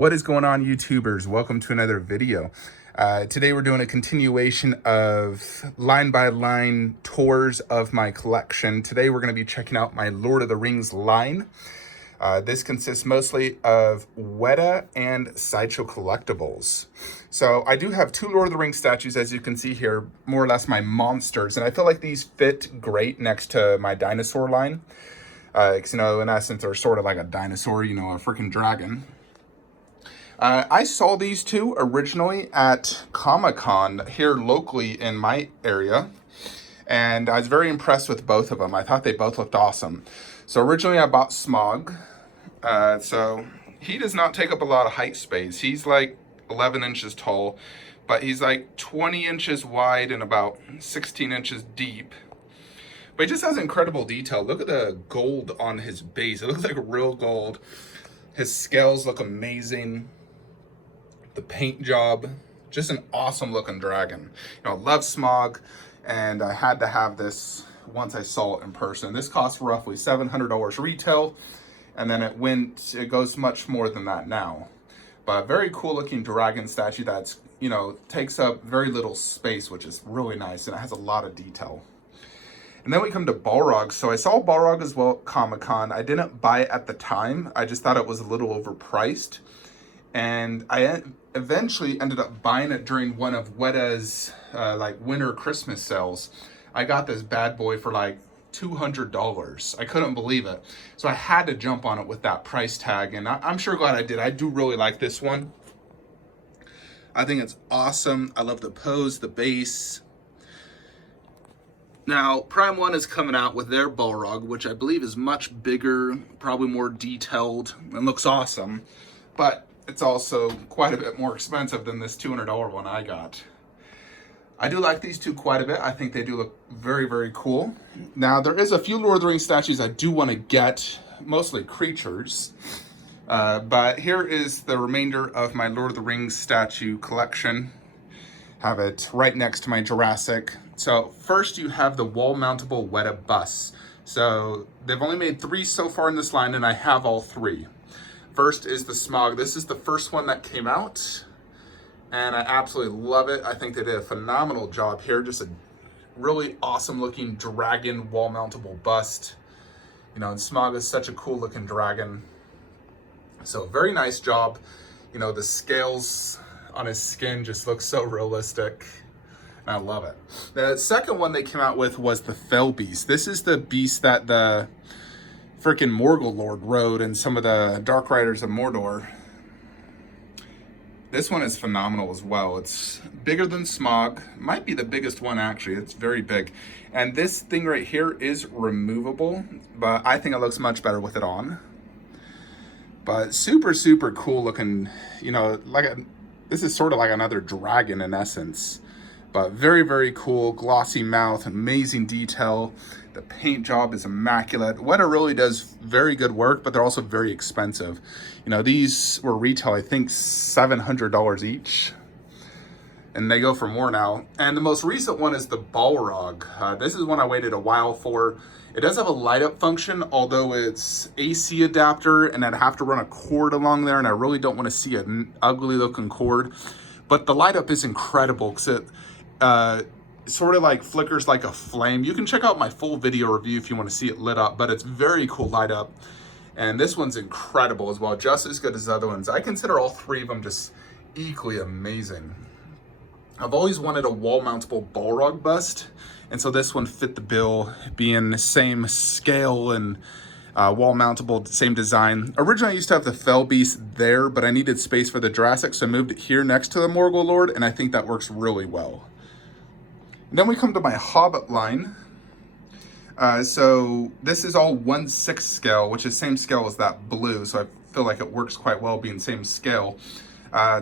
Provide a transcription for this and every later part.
What is going on, YouTubers? Welcome to another video. Today we're doing a continuation of line-by-line tours of my collection. Today we're going to be checking out my Lord of the Rings line. This consists mostly of Weta and Sideshow collectibles. So I do have two Lord of the Rings statues, as you can see here, more or less my monsters, and I feel like these fit great next to my dinosaur line. Because, in essence, they're sort of like a dinosaur, a freaking dragon. I saw these two originally at Comic-Con here locally in my area, and I was very impressed with both of them. I thought they both looked awesome. So originally I bought Smog. So he does not take up a lot of height space. He's like 11 inches tall, but he's like 20 inches wide and about 16 inches deep. But he just has incredible detail. Look at the gold on his base. It looks like real gold. His scales look amazing. The paint job, just an awesome looking dragon. Love Smog, and I had to have this once I saw it in person. This cost roughly $700 retail, and then it goes much more than that now. But very cool looking dragon statue that's, takes up very little space, which is really nice, and it has a lot of detail. And then we come to Balrog. So I saw Balrog as well at Comic-Con. I didn't buy it at the time. I just thought it was a little overpriced. And I eventually ended up buying it during one of Weta's winter Christmas sales. I got this bad boy for like $200. I couldn't believe it. So I had to jump on it with that price tag, and I'm sure glad I did. I do really like this one. I think it's awesome. I love the pose, the base. Now, Prime 1 is coming out with their Balrog, which I believe is much bigger, probably more detailed, and looks awesome. But it's also quite a bit more expensive than this $200 one I got. I do like these two quite a bit. I think they do look very, very cool. Now, there is a few Lord of the Rings statues I do want to get, mostly creatures. But here is the remainder of my Lord of the Rings statue collection. Have it right next to my Jurassic. So first you have the wall-mountable Weta bus. So they've only made 3 so far in this line, and I have all 3. First is the Smog. This is the first one that came out, and I absolutely love it. I think they did a phenomenal job here. Just a really awesome looking dragon wall-mountable bust. And Smog is such a cool looking dragon. So very nice job. The scales on his skin just look so realistic. I love it. The second one they came out with was the Fell Beast. This is the beast that the freaking Morgul Lord rode and some of the Dark Riders of Mordor. This one is phenomenal as well. It's bigger than Smog. Might be the biggest one, actually. It's very big. And this thing right here is removable, but I think it looks much better with it on. But super, super cool looking, this is sort of like another dragon in essence. But very, very cool, glossy mouth, amazing detail. The paint job is immaculate. Weta really does very good work, but they're also very expensive. These were retail, I think, $700 each. And they go for more now. And the most recent one is the Balrog. This is one I waited a while for. It does have a light up function, although it's AC adapter, and I'd have to run a cord along there, and I really don't want to see an ugly looking cord. But the light up is incredible because it sort of like flickers like a flame. You can check out my full video review if you want to see it lit up, but it's very cool light up. And this one's incredible as well, just as good as the other ones. I consider all 3 of them just equally amazing. I've always wanted a wall-mountable Balrog bust, and so this one fit the bill, being the same scale and wall-mountable, same design. Originally I used to have the Fell Beast there, but I needed space for the Jurassic, so I moved it here next to the Morgul Lord, and I think that works really well. And then we come to my Hobbit line. So this is all 1/6 scale, which is same scale as that blue, so I feel like it works quite well being same scale.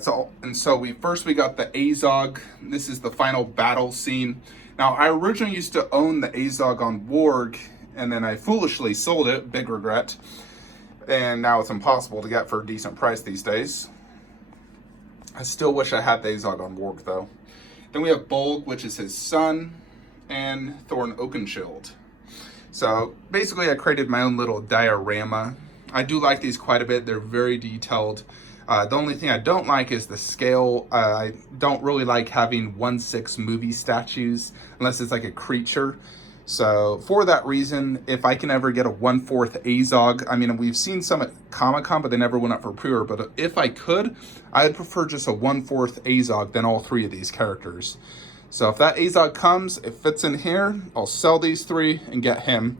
So we got the Azog. This is the final battle scene. Now, I originally used to own the Azog on Warg, and then I foolishly sold it, big regret. And now it's impossible to get for a decent price these days. I still wish I had the Azog on Warg, though. Then we have Bolg, which is his son, and Thorin Oakenshield. So basically I created my own little diorama. I do like these quite a bit. They're very detailed. The only thing I don't like is the scale. I don't really like having 1/6 movie statues unless it's like a creature. So for that reason, if I can ever get a 1/4 Azog, I mean, we've seen some at Comic-Con, but they never went up for pre-order. But if I could, I'd prefer just a 1/4 Azog than all three of these characters. So if that Azog comes, it fits in here, I'll sell these three and get him.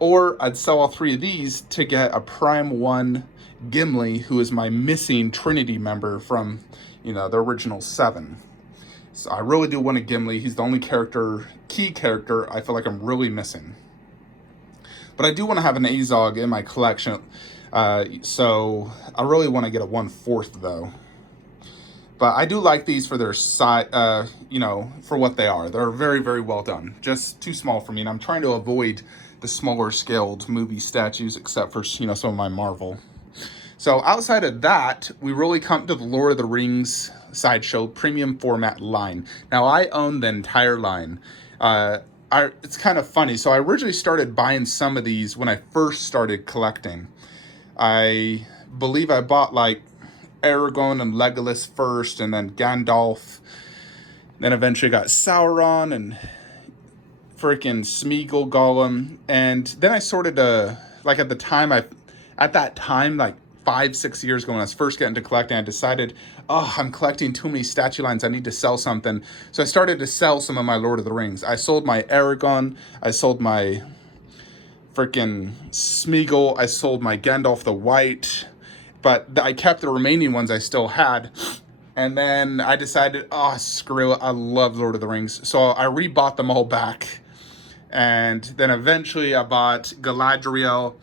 Or I'd sell all three of these to get a Prime 1 Gimli, who is my missing Trinity member from, the original 7. So I really do want a Gimli. He's the only key character I feel like I'm really missing. But I do want to have an Azog in my collection. So I really want to get a 1/4 though. But I do like these for their size, for what they are. They're very, very well done. Just too small for me. And I'm trying to avoid the smaller scaled movie statues, except for, some of my Marvel. So outside of that, we really come to the Lord of the Rings Sideshow premium format line. Now, I own the entire line. It's kind of funny. So I originally started buying some of these when I first started collecting. I believe I bought like Aragorn and Legolas first, and then Gandalf. Then eventually got Sauron and freaking Smeagol, Gollum. And then I sorted like at that time, like 5-6 years ago when I was first getting to collecting, I decided, I'm collecting too many statue lines. I need to sell something. So I started to sell some of my Lord of the Rings. I sold my Aragorn. I sold my freaking Smeagol. I sold my Gandalf the White. But I kept the remaining ones I still had. And then I decided, screw it. I love Lord of the Rings. So I rebought them all back. And then eventually I bought Galadriel.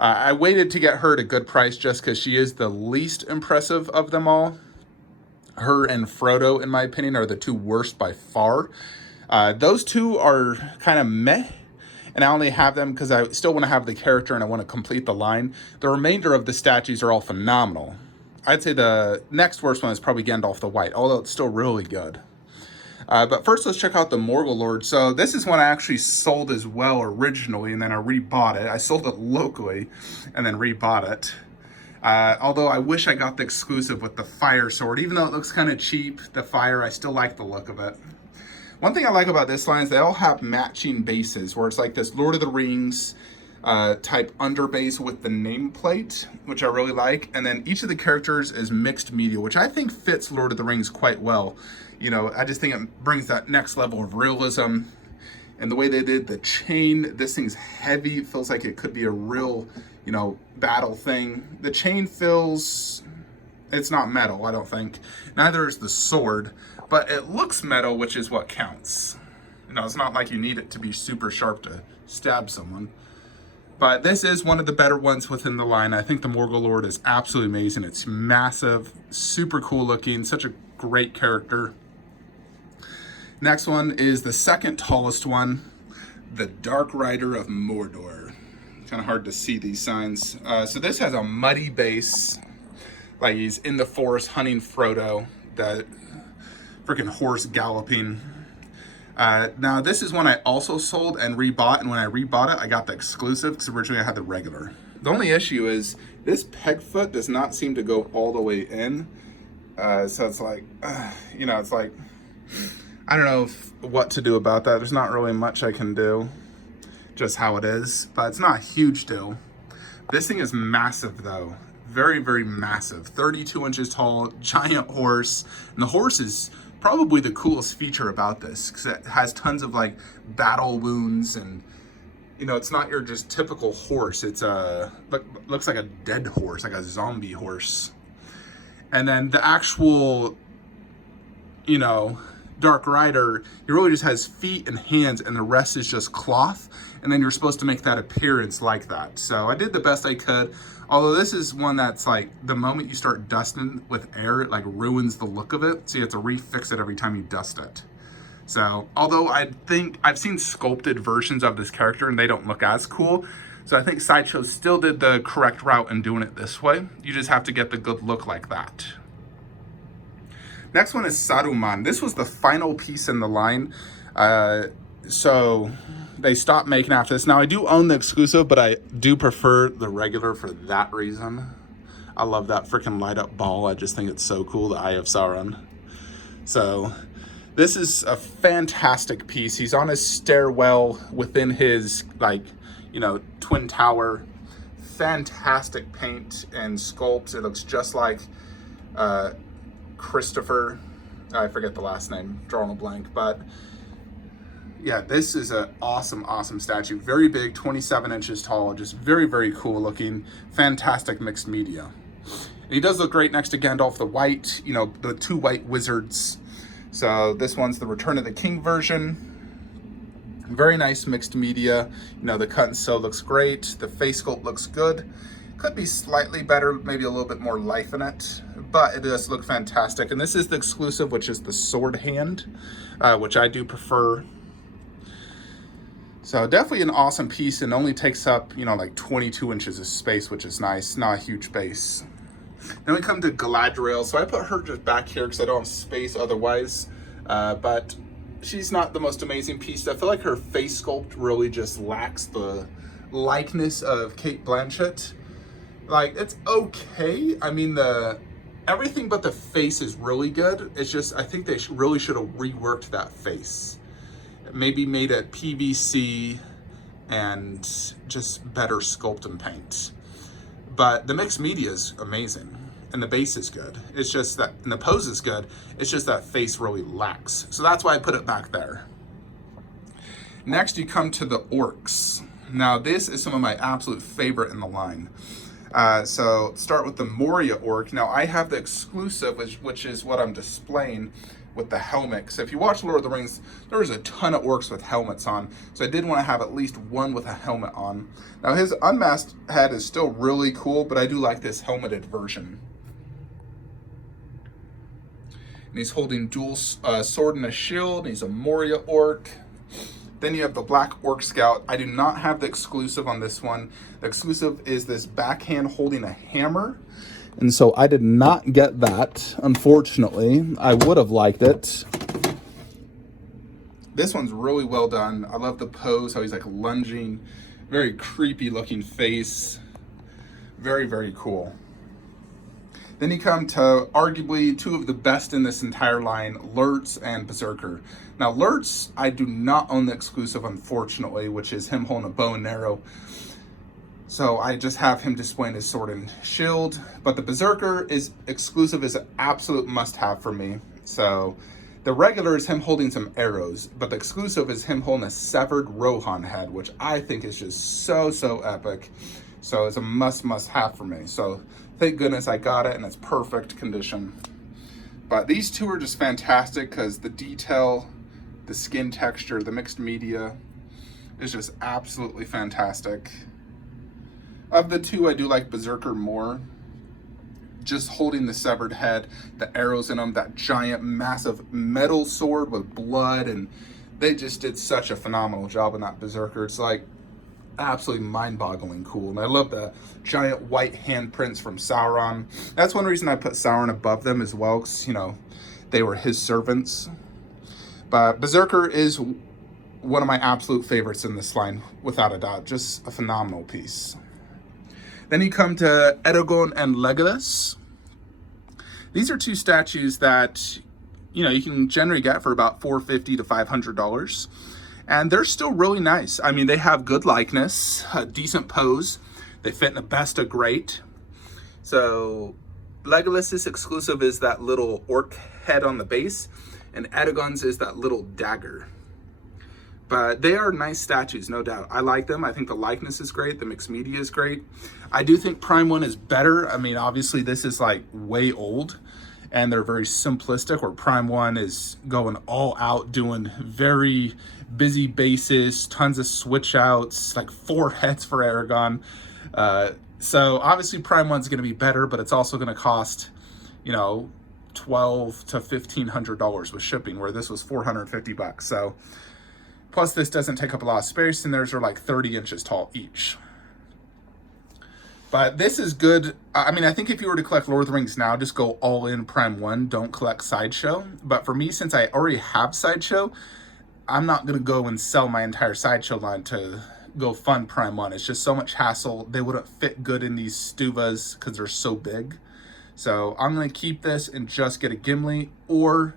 I waited to get her at a good price just because she is the least impressive of them all. Her and Frodo, in my opinion, are the two worst by far. Those two are kind of meh. And I only have them because I still want to have the character and I want to complete the line. The remainder of the statues are all phenomenal. I'd say the next worst one is probably Gandalf the White, although it's still really good. But first, let's check out the Morgul Lord. So this is one I actually sold as well originally, and then I rebought it. I sold it locally and then rebought it. Although I wish I got the exclusive with the fire sword. Even though it looks kind of cheap, the fire, I still like the look of it. One thing I like about this line is they all have matching bases, where it's like this Lord of the Rings type underbase with the nameplate, which I really like. And then each of the characters is mixed media, which I think fits Lord of the Rings quite well. I just think it brings that next level of realism. And the way they did the chain, this thing's heavy. It feels like it could be a real, battle thing. The chain it's not metal, I don't think. Neither is the sword, but it looks metal, which is what counts. It's not like you need it to be super sharp to stab someone. But this is one of the better ones within the line. I think the Morgul Lord is absolutely amazing. It's massive, super cool looking, such a great character. Next one is the second tallest one, the Dark Rider of Mordor. Kind of hard to see these signs. So this has a muddy base, like he's in the forest hunting Frodo, the freaking horse galloping. Now this is one I also sold and rebought, and when I rebought it, I got the exclusive because originally I had the regular. The only issue is this peg foot does not seem to go all the way in. So it's like, it's like, I don't know what to do about that. There's not really much I can do, just how it is, but it's not a huge deal. This thing is massive though. Very, very massive. 32 inches tall, giant horse. And the horse is probably the coolest feature about this because it has tons of like battle wounds, and it's not your just typical horse. It's looks like a dead horse, like a zombie horse. And then the actual, Dark Rider, he really just has feet and hands, and the rest is just cloth. And then you're supposed to make that appearance like that. So I did the best I could. Although this is one that's like, the moment you start dusting with air, it like ruins the look of it. So you have to refix it every time you dust it. So, although I think I've seen sculpted versions of this character and they don't look as cool. So I think Sideshow still did the correct route in doing it this way. You just have to get the good look like that. Next one is Saruman. This was the final piece in the line. So they stopped making after this. Now I do own the exclusive, but I do prefer the regular for that reason. I love that freaking light up ball. I just think it's so cool, the Eye of Sauron. So this is a fantastic piece. He's on his stairwell within his, like, you know, twin tower. Fantastic paint and sculpt. It looks just like Christopher. I forget the last name, drawing a blank, but yeah, this is an awesome, awesome statue. Very big, 27 inches tall, just very, very cool looking. Fantastic mixed media. And he does look great next to Gandalf the White, you know, the two white wizards. So this one's the Return of the King version. Very nice mixed media. You know, the cut and sew looks great. The face sculpt looks good. Could be slightly better, maybe a little bit more life in it, but it does look fantastic. And this is the exclusive, which is the sword hand, which I do prefer. So definitely an awesome piece, and only takes up, you know, like 22 inches of space, which is nice. Not a huge base. Then we come to Galadriel. So I put her just back here because I don't have space otherwise, but she's not the most amazing piece. I feel like her face sculpt really just lacks the likeness of Cate Blanchett. Like, it's okay. I mean, everything but the face is really good. It's just, I think they really should have reworked that face. Maybe made it PVC and just better sculpt and paint. But the mixed media is amazing, and the base is good. It's just that, and the pose is good. It's just that face really lacks. So that's why I put it back there. Next, you come to the orcs. Now, this is some of my absolute favorite in the line. So start with the Moria orc. Now I have the exclusive, which is what I'm displaying with the helmet. So if you watch Lord of the Rings, there's a ton of orcs with helmets on. So I did want to have at least one with a helmet on. Now his unmasked head is still really cool, but I do like this helmeted version. And he's holding dual sword and a shield. He's a Moria orc. Then you have the Black Orc Scout. I do not have the exclusive on this one. The exclusive is this backhand holding a hammer. And so I did not get that, unfortunately. I would have liked it. This one's really well done. I love the pose, how he's like lunging. Very creepy looking face. Very, very cool. Then you come to arguably two of the best in this entire line, Lurtz and Berserker. Now Lurtz, I do not own the exclusive, unfortunately, which is him holding a bow and arrow. So I just have him displaying his sword and shield. But the Berserker is exclusive, is an absolute must-have for me. So the regular is him holding some arrows, but the exclusive is him holding a severed Rohan head, which I think is just so, so epic. So it's a must-have for me. So thank goodness I got it, and it's perfect condition. But these two are just fantastic because the detail, the skin texture, the mixed media is just absolutely fantastic. Of the two, I do like Berserker more. Just holding the severed head, the arrows in them, that giant, massive metal sword with blood, and they just did such a phenomenal job on that Berserker. It's like absolutely mind-boggling cool. And I love the giant white handprints from Sauron. That's one reason I put Sauron above them as well, because, you know, they were his servants. But Berserker is one of my absolute favorites in this line, without a doubt. Just a phenomenal piece. Then you come to Aragorn and Legolas. These are two statues that, you know, you can generally get for about $450 to $500. And they're still really nice. I mean, they have good likeness, a decent pose. They fit in the best of great. So Legolas's exclusive is that little orc head on the base, and Aragorn's is that little dagger. But they are nice statues, no doubt. I like them. I think the likeness is great. The mixed media is great. I do think Prime 1 is better. I mean, obviously this is like way old, and they're very simplistic, where Prime 1 is going all out, doing very busy bases, tons of switch outs, like 4 heads for Aragorn. So obviously Prime 1's going to be better, but it's also going to cost, you know, $1,200 to $1,500 with shipping, where this was $450. So plus this doesn't take up a lot of space, and theirs are like 30 inches tall each. But this is good. I mean, I think if you were to collect Lord of the Rings now, just go all in Prime 1. Don't collect Sideshow. But for me, since I already have Sideshow, I'm not going to go and sell my entire Sideshow line to go fund Prime 1. It's just so much hassle. They wouldn't fit good in these Stuvas because they're so big. So I'm going to keep this and just get a Gimli or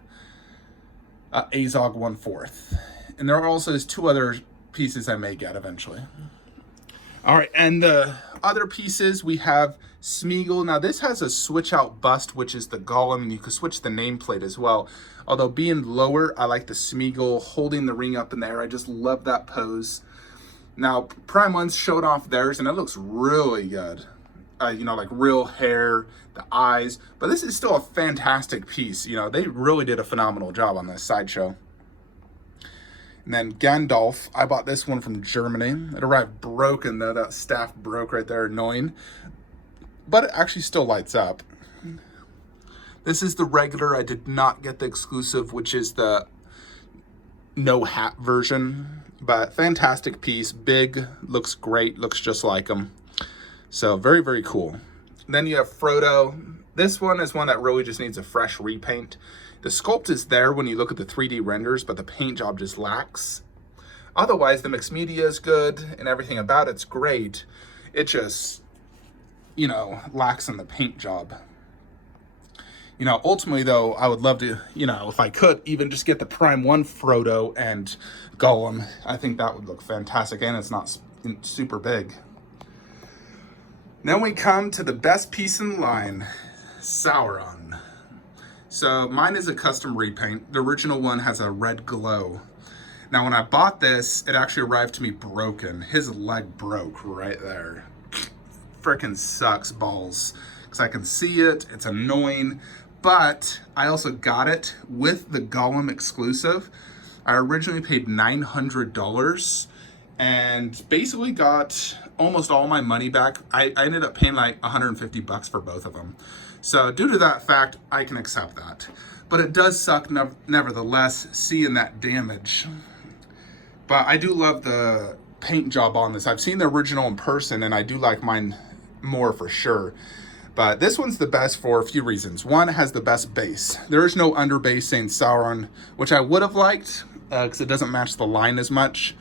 Azog 1/4. And there also is 2 other pieces I may get eventually. All right, and the other pieces, we have Smeagol. Now this has a switch out bust, which is the Gollum, and you can switch the nameplate as well. Although being lower, I like the Smeagol holding the ring up in the air. I just love that pose. Now Prime 1's showed off theirs, and it looks really good. You know, like real hair, the eyes. But this is still a fantastic piece. You know, they really did a phenomenal job on this Sideshow. And then Gandalf, I bought this one from Germany. It arrived broken though, that staff broke right there, annoying. But it actually still lights up. This is the regular, I did not get the exclusive, which is the no hat version. But fantastic piece, big, looks great, looks just like him. So very, very cool. Then you have Frodo. This one is one that really just needs a fresh repaint. The sculpt is there when you look at the 3D renders, but the paint job just lacks. Otherwise, the mixed media is good and everything about it's great. It just, you know, lacks in the paint job. You know, ultimately though, I would love to, you know, if I could even just get the Prime 1 Frodo and Gollum. I think that would look fantastic, and it's not super big. Then we come to the best piece in line, Sauron. So mine is a custom repaint. The original one has a red glow. Now when I bought this, it actually arrived to me broken. His leg broke right there. Frickin' sucks balls. Because I can see it, it's annoying. But I also got it with the Gollum exclusive. I originally paid $900 and basically got almost all my money back. I ended up paying like 150 bucks for both of them. So due to that fact, I can accept that. But it does suck nevertheless, seeing that damage. But I do love the paint job on this. I've seen the original in person, and I do like mine more for sure. But this one's the best for a few reasons. One, it has the best base. There is no under base saying Sauron, which I would have liked, because it doesn't match the line as much.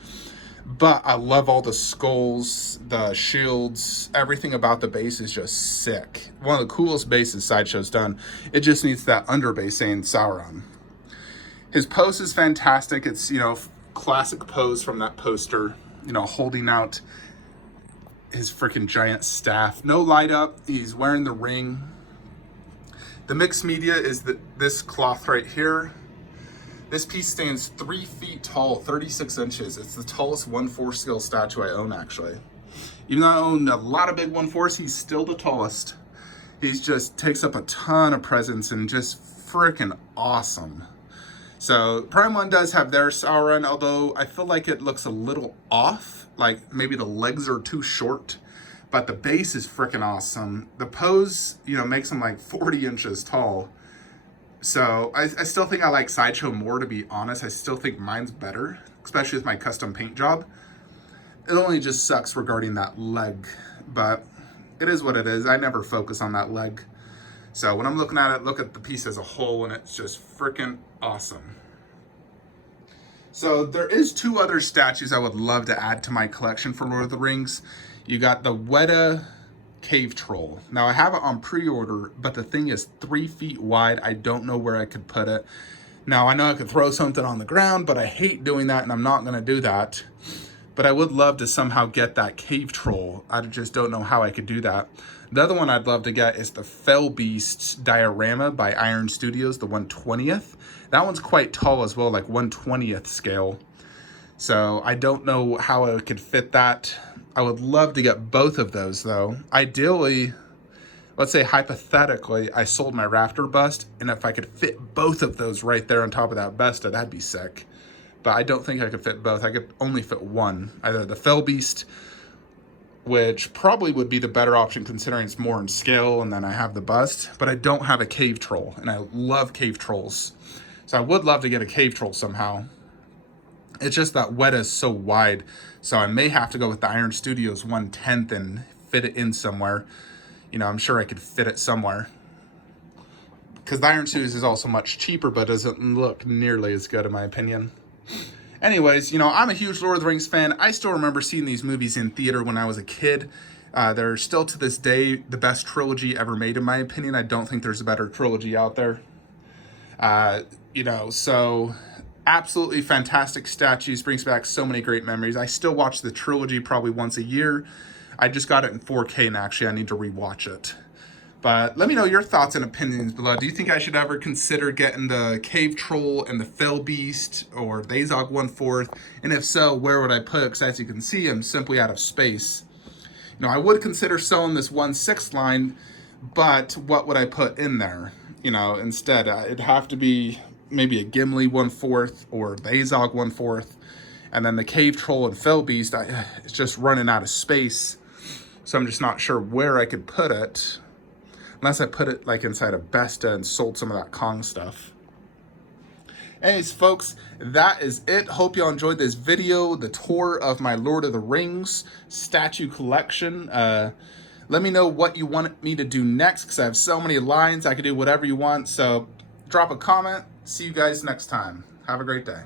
But I love all the skulls, the shields, everything about the base is just sick. One of the coolest bases Sideshow's done. It just needs that under base saying Sauron. His pose is fantastic. It's, you know, classic pose from that poster, you know, holding out his freaking giant staff. No light up, he's wearing the ring. The mixed media is this cloth right here. This piece stands 3 feet tall, 36 inches. It's the tallest 1/4 scale statue I own, actually. Even though I own a lot of big 1/4s, he's still the tallest. He's just takes up a ton of presence and just freaking awesome. So Prime 1 does have their Sauron, although I feel like it looks a little off. Like maybe the legs are too short, but the base is freaking awesome. The pose, you know, makes him like 40 inches tall. So I still think I like Sideshow more, to be honest. I still think mine's better, especially with my custom paint job. It only just sucks regarding that leg, but it is what it is. I never focus on that leg. So when I'm looking at it, look at the piece as a whole, and it's just freaking awesome. So there is 2 other statues I would love to add to my collection for Lord of the Rings. You got the Weta Cave Troll. Now I have it on pre-order, but the thing is 3 feet wide. I don't know where I could put it. Now I know I could throw something on the ground, but I hate doing that, and I'm not gonna do that. But I would love to somehow get that cave troll. I just don't know how I could do that. The other one I'd love to get is the Fell Beast diorama by Iron Studios, the 1/20th. That one's quite tall as well, like 1/20th scale. So I don't know how I could fit that. I would love to get both of those though. Ideally, let's say hypothetically, I sold my Raptor bust, and if I could fit both of those right there on top of that bust, that'd be sick. But I don't think I could fit both. I could only fit one, either the Fell Beast, which probably would be the better option considering it's more in scale, and then I have the bust, but I don't have a cave troll, and I love cave trolls. So I would love to get a cave troll somehow. It's just that Weta is so wide, so I may have to go with the Iron Studios 1/10 and fit it in somewhere. You know, I'm sure I could fit it somewhere. Because the Iron Studios is also much cheaper, but doesn't look nearly as good in my opinion. Anyways, you know, I'm a huge Lord of the Rings fan. I still remember seeing these movies in theater when I was a kid. They're still to this day the best trilogy ever made, in my opinion. I don't think there's a better trilogy out there. You know, so absolutely fantastic statues, brings back so many great memories. I still watch the trilogy probably once a year. I just got it in 4K, and actually I need to rewatch it. But let me know your thoughts and opinions below. Do you think I should ever consider getting the Cave Troll and the Fell Beast or the Azog 1/4? And if so, where would I put it? Because as you can see, I'm simply out of space. You know, I would consider selling this 1/6 line, but what would I put in there? You know, instead, it'd have to be maybe a Gimli 1/4 or the Azog 1/4. And then the Cave Troll and Fell Beast, it's just running out of space. So I'm just not sure where I could put it. Unless I put it like inside a Besta and sold some of that Kong stuff. Anyways, folks, that is it. Hope y'all enjoyed this video, the tour of my Lord of the Rings statue collection. Let me know what you want me to do next, because I have so many lines. I can do whatever you want. So drop a comment. See you guys next time. Have a great day.